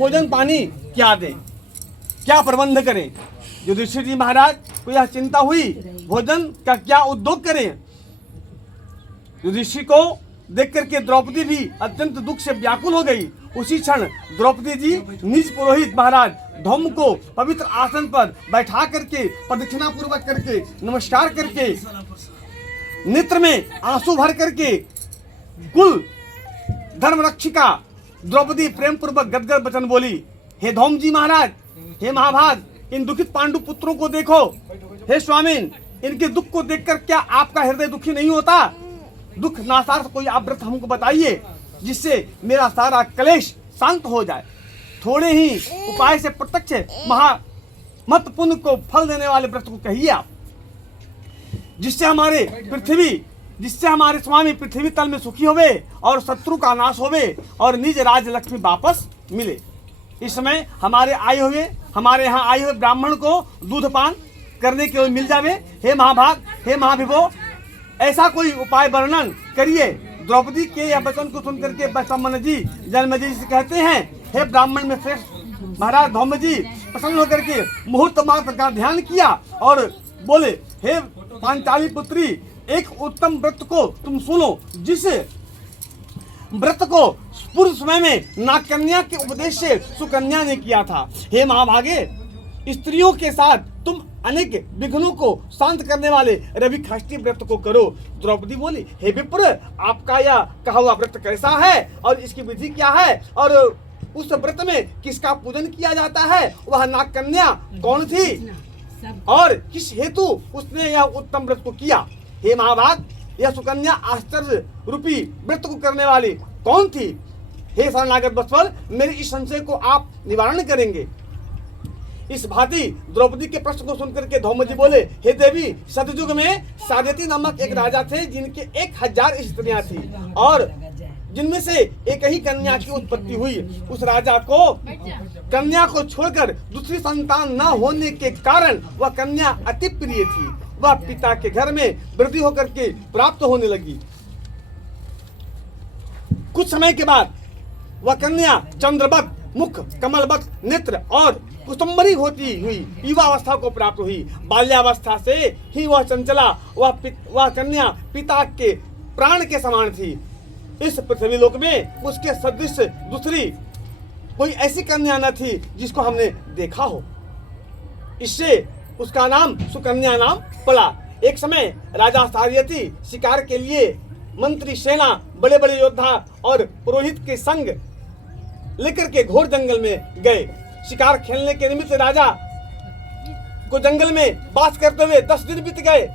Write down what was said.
भोजन पानी क्या दें, क्या प्रबंध करें। युधिष्ठिर जी महाराज को यह चिंता हुई, भोजन का क्या उद्योग करें। युधिष्ठिर को देख करके द्रौपदी भी अत्यंत दुख से व्याकुल हो गई। उसी क्षण द्रौपदी जी निज पुरोहित महाराज धौम को पवित्र आसन पर बैठा करके प्रदक्षिणा पूर्वक करके नमस्कार करके नेत्र में आंसू भर करके कुल धर्म रक्षिका द्रौपदी प्रेम पूर्वक गदगद वचन बोली, हे धौम जी महाराज, हे महाभाग, इन दुखित पांडु पुत्रों को देखो। हे स्वामीन, इनके दुख को देखकर क्या आपका हृदय दुखी नहीं होता। दुख नासार कोई आप व्रत हमको बताइए जिससे मेरा सारा क्लेश शांत हो जाए। थोड़े ही उपाय से प्रत्यक्ष मत पुण्य को फल देने वाले व्रत को कहिए आप, जिससे हमारे स्वामी पृथ्वी तल में सुखी होवे और शत्रु का नाश होवे और निज राज लक्ष्मी वापस मिले। इस समय हमारे यहाँ आए हुए ब्राह्मण को दूध पान करने के लिए मिल जावे। हे महाभाग, हे महाविभो, ऐसा कोई उपाय वर्णन करिए। द्रौपदी के यह वचन को सुनकर के वैशंपायन जी जन्मेजय से कहते हैं, हे ब्राह्मण में श्रेष्ठ महाराज धौम जी प्रसन्न होकर के मुहूर्त मात्र का ध्यान किया और बोले, हे पांचाली पुत्री, एक उत्तम व्रत को तुम सुनो, जिस व्रत को पूर्व समय में नागकन्या के उपदेश से सुकन्या ने किया था। हे महाभागे, स्त्रियों के साथ तुम अनेक विघ्नों को शांत करने वाले रविखाष्टी व्रत को करो। द्रौपदी बोली, हे विप्र, आपका यह कहा हुआ व्रत कैसा है और इसकी विधि क्या है और उस व्रत में किसका पूजन किया जाता है, वह नागकन्या कौन थी और किस हेतु उसने यह उत्तम व्रत को किया। हे महाभाग, यह सुकन्या आश्चर्य रूपी व्रत को करने वाली कौन थी। हे शरणागत वत्सल, मेरे इस संशय को आप निवारण करेंगे। इस भांति द्रौपदी के प्रश्न को सुनकर के धौम जी बोले, हे देवी, सतयुग में साध्यति नामक एक राजा थे जिनके 1000 स्त्रियां थी और जिनमें से एक ही कन्या की उत्पत्ति हुई। उस राजा को कन्या को छोड़कर दूसरी संतान न होने के कारण वह कन्या अति प्रिय थी। वह पिता के घर में वृद्धि होकर के प्राप्त होने लगी। कुछ समय के बाद वह कन्या चंद्रवत मुख, कमलवत नेत्र और कुसुम्बरी होती हुई युवावस्था को प्राप्त हुई। बाल्यावस्था से ही वह चंचला, वह कन्या पिता के प्राण के समान थी। इस पृथ्वी लोक में उसके सदृश दूसरी कोई ऐसी कन्या न थी जिसको हमने देखा हो। इससे उसका नाम सुकन्या नाम पड़ा। एक समय राजा सात्यकी शिकार के लिए मंत्री, सेना, बड़े बड़े योद्धा और पुरोहित के संग लेकर के घोर जंगल में गए। शिकार खेलने के निमित्त राजा को जंगल में वास करते हुए 10 दिन बीत गए।